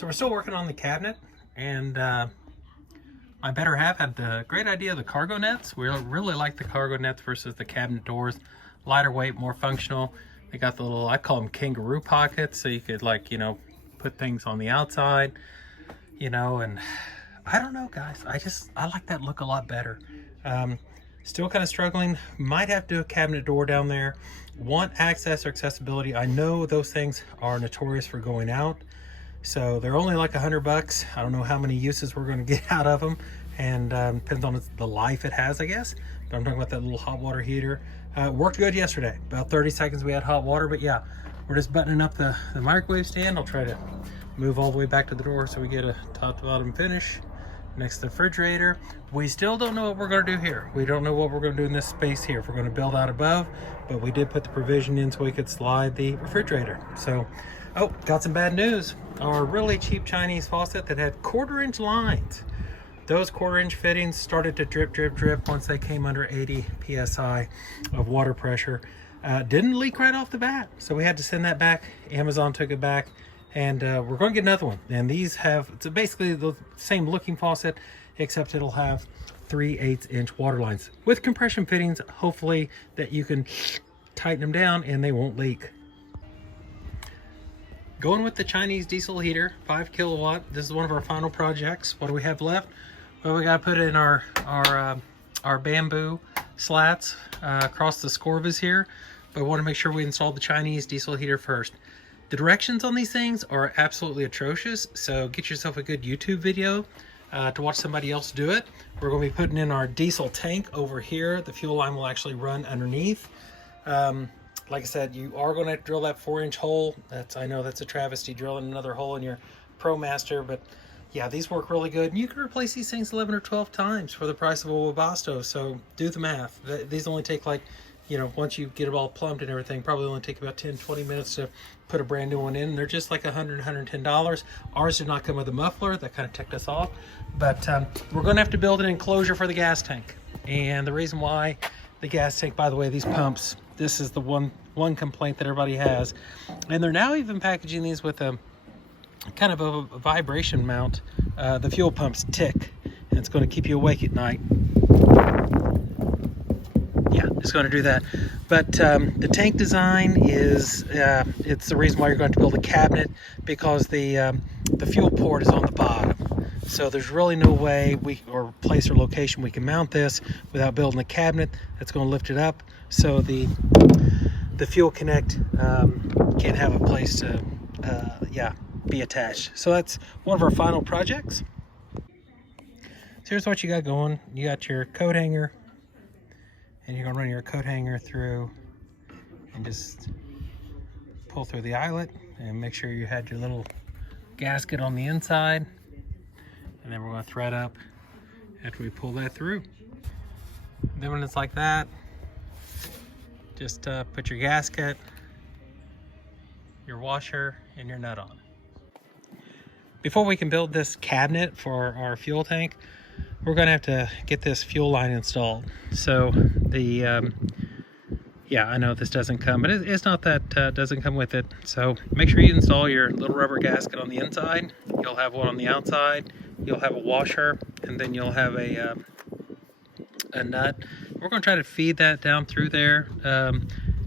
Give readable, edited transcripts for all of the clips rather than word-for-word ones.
So we're still working on the cabinet, and my better half had the great idea of the cargo nets. We really like the cargo nets versus the cabinet doors. Lighter weight, more functional. They got the little, I call them kangaroo pockets, so you could, like, you know, put things on the outside, you know. And I don't know, guys, I like that look a lot better. Still kind of struggling. Might have to do a cabinet door down there. Want access or accessibility. I know those things are notorious for going out, so they're only like $100. I don't know how many uses we're going to get out of them, and depends on the life it has, I guess. But I'm talking about that little hot water heater. Worked good yesterday. About 30 seconds we had hot water, but yeah, we're just buttoning up the microwave stand. I'll try to move all the way back to the door so we get a top to bottom finish next to the refrigerator. We still don't know what we're going to do here. We don't know what we're going to do in this space here. If we're going to build out above, but we did put the provision in so we could slide the refrigerator. So, oh, got some bad news. Our really cheap Chinese faucet that had 1/4-inch lines, those 1/4-inch fittings started to drip, drip, drip once they came under 80 psi of water pressure. Didn't leak right off the bat, so we had to send that back. Amazon took it back, and we're going to get another one. And these have, it's basically the same looking faucet, except it'll have 3/8-inch water lines with compression fittings, hopefully that you can tighten them down and they won't leak. Going with the Chinese diesel heater, 5 kilowatt. This is one of our final projects. What do we have left? Well, we got to put in our bamboo slats across the scorvas here, but we want to make sure we install the Chinese diesel heater first. The directions on these things are absolutely atrocious, so get yourself a good YouTube video to watch somebody else do it. We're going to be putting in our diesel tank over here. The fuel line will actually run underneath. Like I said, you are going to have to drill that 4-inch hole. I know that's a travesty, drilling another hole in your Promaster, but yeah, these work really good. And you can replace these things 11 or 12 times for the price of a Webasto, so do the math. These only take, like, you know, once you get it all plumbed and everything, probably only take about 10-20 minutes to put a brand new one in. They're just like $100, $110. Ours did not come with a muffler. That kind of ticked us off. But we're going to have to build an enclosure for the gas tank. And the reason why the gas tank, by the way, these pumps, this is the one complaint that everybody has. And they're now even packaging these with a kind of a vibration mount. The fuel pumps tick, and it's going to keep you awake at night. Yeah, it's going to do that. But the tank design is, it's the reason why you're going to build a cabinet, because the fuel port is on the bottom. So there's really no way or place or location we can mount this without building a cabinet that's going to lift it up. So the fuel connect can't have a place to, be attached. So that's one of our final projects. So here's what you got going. You got your coat hanger, and you're gonna run your coat hanger through and just pull through the eyelet and make sure you had your little gasket on the inside. And then we're gonna thread up after we pull that through. Then when it's like that, just put your gasket, your washer, and your nut on. Before we can build this cabinet for our fuel tank, we're going to have to get this fuel line installed. So the, yeah, I know this doesn't come, but it's not that doesn't come with it. So make sure you install your little rubber gasket on the inside. You'll have one on the outside. You'll have a washer, and then you'll have a nut. We're going to try to feed that down through there.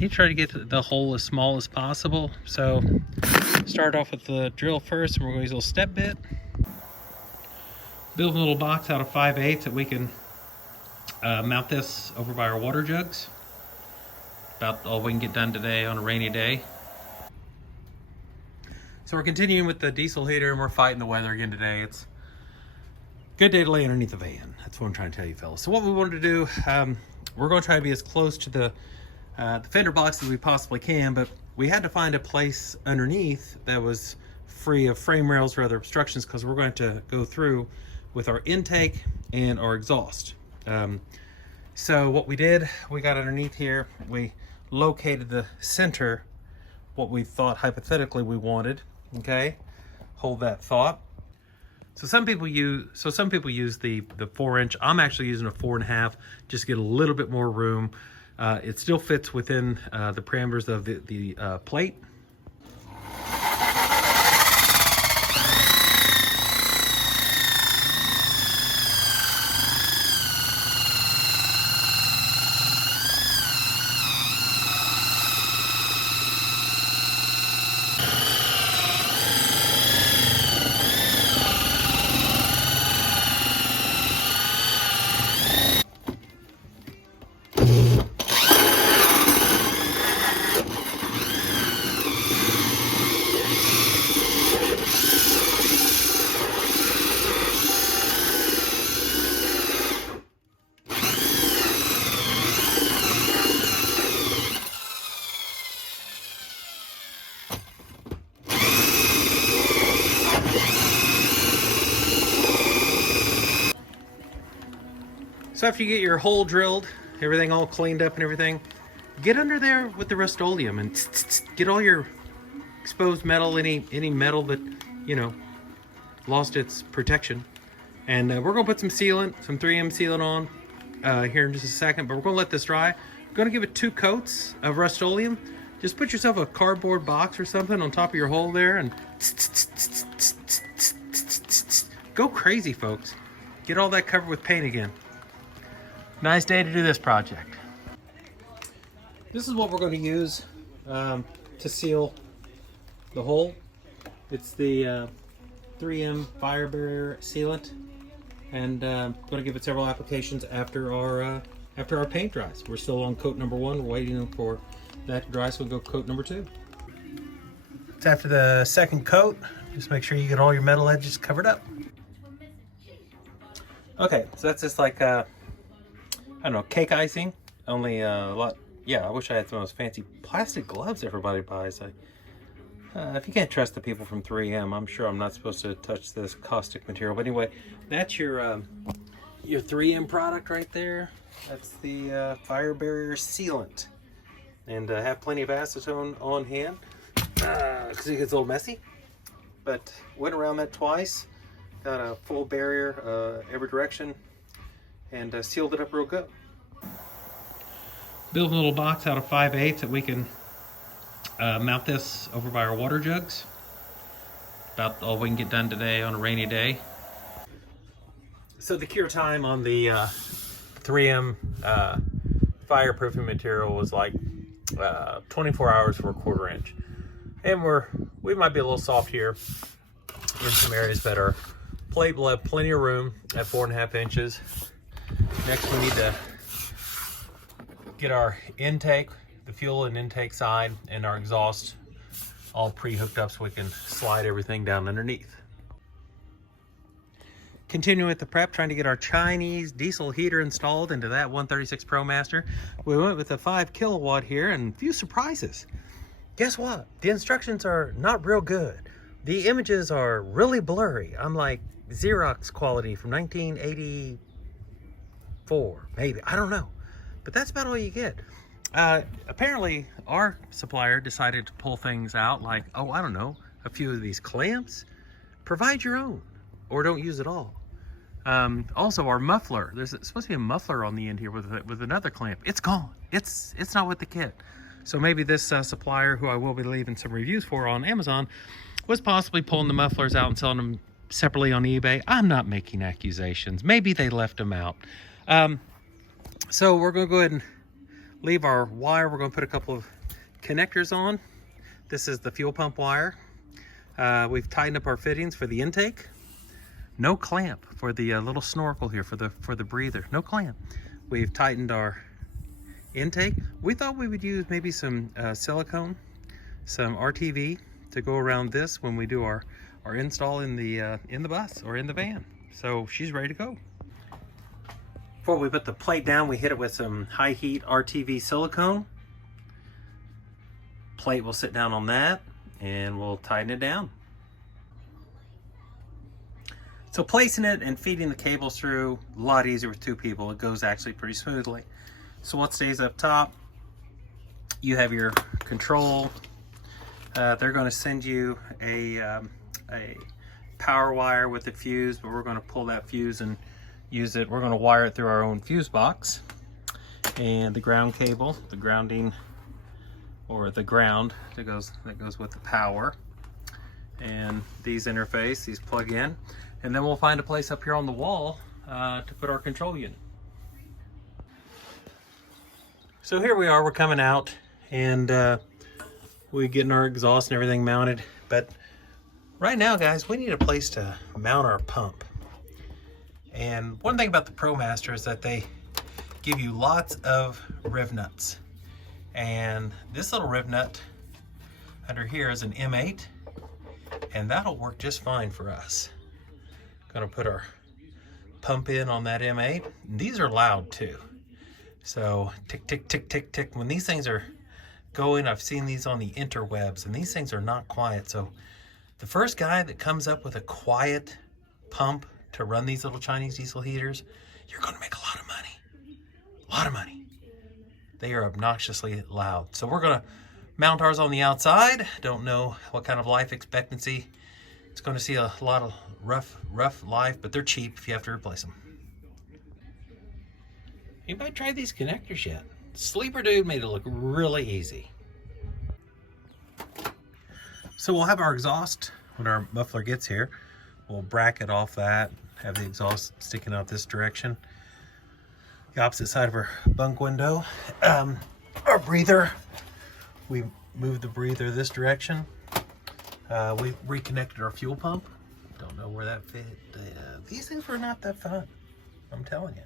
Need to try to get the hole as small as possible. So start off with the drill first, and we're going to use a little step bit. Build a little box out of 5/8 that we can mount this over by our water jugs. About all we can get done today on a rainy day. So we're continuing with the diesel heater, and we're fighting the weather again today. It's a good day to lay underneath the van. That's what I'm trying to tell you, fellas. So what we wanted to do, we're going to try to be as close to the fender box as we possibly can, but we had to find a place underneath that was free of frame rails or other obstructions, because we're going to go through with our intake and our exhaust. So what we did, we got underneath here, we located the center, what we thought hypothetically we wanted. Okay, hold that thought. So some people use the 4-inch. I'm actually using a 4.5 just to get a little bit more room. It still fits within the parameters of the plate. So after you get your hole drilled, everything all cleaned up and everything, get under there with the Rust-Oleum and get all your exposed metal, any metal that, you know, lost its protection. And we're gonna put some sealant, some 3M sealant on here in just a second, but we're gonna let this dry. We're gonna give it 2 coats of Rust-Oleum. Just put yourself a cardboard box or something on top of your hole there and go crazy, folks. Get all that covered with paint again. Nice day to do this project. This is what we're going to use to seal the hole. It's the 3M fire barrier sealant, and going to give it several applications after our paint dries. We're still on coat number 1. We're waiting for that to dry, so we'll go coat number 2. It's after the second coat. Just make sure you get all your metal edges covered up. Okay, so that's just like I don't know, cake icing, only a lot. Yeah, I wish I had some of those fancy plastic gloves everybody buys. If you can't trust the people from 3M, I'm sure I'm not supposed to touch this caustic material. But anyway, that's your 3M product right there. That's the fire barrier sealant. And have plenty of acetone on hand because it gets a little messy. But went around that twice, got a full barrier every direction, and sealed it up real good. Built a little box out of 5/8 that we can mount this over by our water jugs. About all we can get done today on a rainy day. So the cure time on the 3M fireproofing material was like 24 hours for a 1/4 inch. And we might be a little soft here in some areas, but our plate will have plenty of room at 4.5 inches. Next, we need to get our intake, the fuel and intake side, and our exhaust all pre-hooked up so we can slide everything down underneath. Continuing with the prep, trying to get our Chinese diesel heater installed into that 136 Promaster. We went with a 5 kilowatt here, and a few surprises. Guess what? The instructions are not real good. The images are really blurry. I'm like Xerox quality from 1984, maybe. I don't know. But that's about all you get. Apparently, our supplier decided to pull things out like, oh, I don't know, a few of these clamps. Provide your own, or don't use it all. Also, our muffler. There's supposed to be a muffler on the end here with another clamp. It's gone. It's not with the kit. So maybe this supplier, who I will be leaving some reviews for on Amazon, was possibly pulling the mufflers out and selling them separately on eBay. I'm not making accusations. Maybe they left them out. So we're going to go ahead and leave our wire. We're going to put a couple of connectors on. This is the fuel pump wire. We've tightened up our fittings for the intake. No clamp for the little snorkel here for the breather. No clamp. We've tightened our intake. We thought we would use maybe some silicone, some RTV to go around this when we do our install in the bus or in the van. So she's ready to go. Before we put the plate down, we hit it with some high heat RTV silicone. Plate will sit down on that and we'll tighten it down. So placing it and feeding the cables through, a lot easier with 2 people. It goes actually pretty smoothly. So what stays up top, you have your control. They're going to send you a power wire with a fuse, but we're going to pull that fuse and use it. We're going to wire it through our own fuse box. And the ground cable, the grounding, or the ground that goes with the power. And these interface, these plug in. And then we'll find a place up here on the wall to put our control unit. So here we are, we're coming out, and we're getting our exhaust and everything mounted. But right now, guys, we need a place to mount our pump. And one thing about the Promaster is that they give you lots of riv nuts. And this little riv nut under here is an M8, and that'll work just fine for us. Gonna put our pump in on that M8. And these are loud too. So tick, tick, tick, tick, tick. When these things are going, I've seen these on the interwebs, and these things are not quiet. So the first guy that comes up with a quiet pump to run these little Chinese diesel heaters, you're gonna make a lot of money. A lot of money. They are obnoxiously loud. So we're gonna mount ours on the outside. Don't know what kind of life expectancy. It's gonna see a lot of rough life, but they're cheap if you have to replace them. Anybody tried these connectors yet? Sleeper Dude made it look really easy. So we'll have our exhaust when our muffler gets here. We'll bracket off that, have the exhaust sticking out this direction. The opposite side of our bunk window. Our breather, we moved the breather this direction. We reconnected our fuel pump. Don't know where that fit. These things were not that fun, I'm telling you.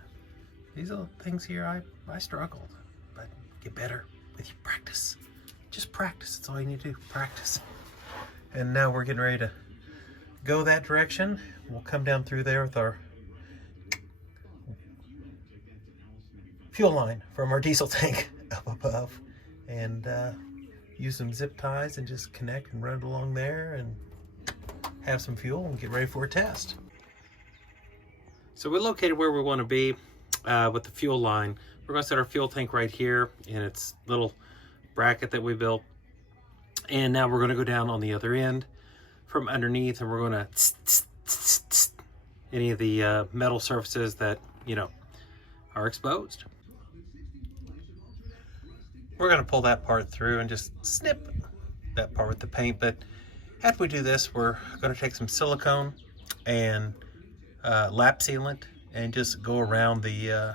These are things here I struggled, but get better with your practice. Just practice, that's all you need to do, practice. And now we're getting ready to go that direction. We'll come down through there with our fuel line from our diesel tank up above, and use some zip ties and just connect and run it along there and have some fuel and get ready for a test. So we're located where we want to be with the fuel line. We're going to set our fuel tank right here in its little bracket that we built. And now we're going to go down on the other end from underneath, and we're going to any of the metal surfaces that, you know, are exposed. We're going to pull that part through and just snip that part with the paint. But after we do this, we're going to take some silicone and lap sealant and just go around the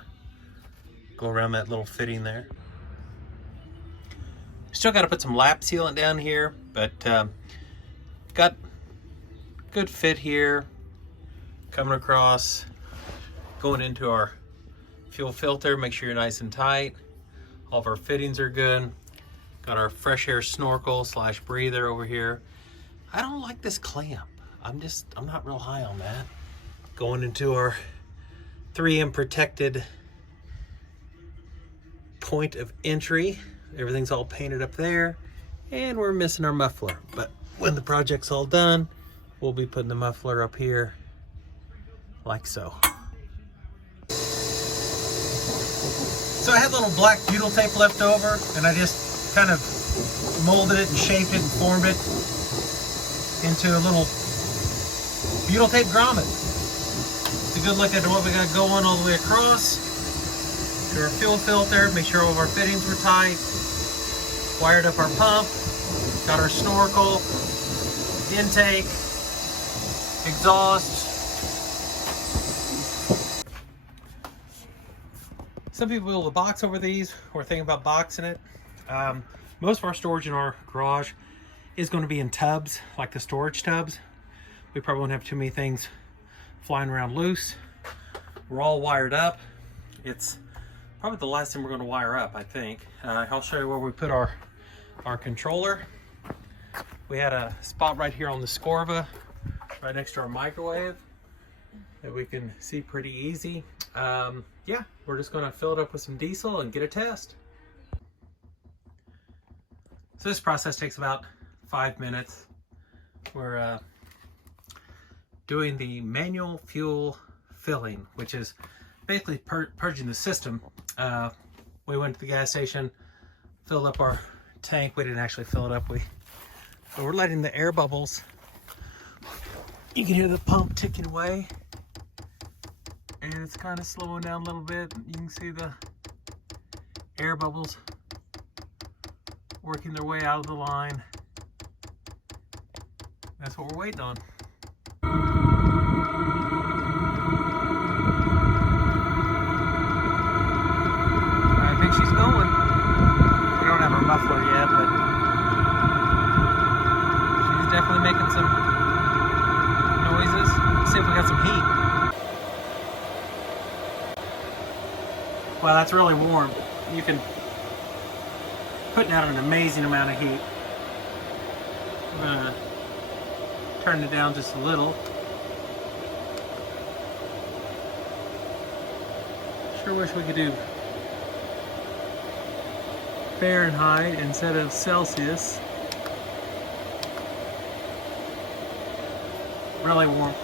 that little fitting there. Still got to put some lap sealant down here, but got good fit here, coming across, going into our fuel filter. Make sure you're nice and tight. All of our fittings are good. Got our fresh air snorkel / breather over here. I don't like this clamp. I'm not real high on that. Going into our 3M protected point of entry. Everything's all painted up there, and we're missing our muffler. But when the project's all done, we'll be putting the muffler up here like so. So I had a little black butyl tape left over, and I just kind of molded it and shaped it and formed it into a little butyl tape grommet. It's a good look at what we got going all the way across to our fuel filter. Make sure all of our fittings were tight. Wired up our pump, got our snorkel, intake, exhaust. Some people build a box over these. We're thinking about boxing it. Most of our storage in our garage is going to be in tubs, like the storage tubs. We probably won't have too many things flying around loose. We're all wired up. It's probably the last thing we're going to wire up, I think. I'll show you where we put our controller. We had a spot right here on the Scorva, right next to our microwave, that we can see pretty easy. Yeah, we're just going to fill it up with some diesel and get a test. So this process takes about 5 minutes. We're doing the manual fuel filling, which is basically purging the system. We went to the gas station, filled up our tank. We didn't actually fill it up. But we're letting the air bubbles. You can hear the pump ticking away, and it's kind of slowing down a little bit. You can see the air bubbles working their way out of the line. That's what we're waiting on. I think she's going. We don't have her muffler yet, but she's definitely making some noises. Let's see if we got some heat. Wow, that's really warm. You can putting out an amazing amount of heat. I'm gonna turn it down just a little. Sure wish we could do Fahrenheit instead of Celsius. Really warm.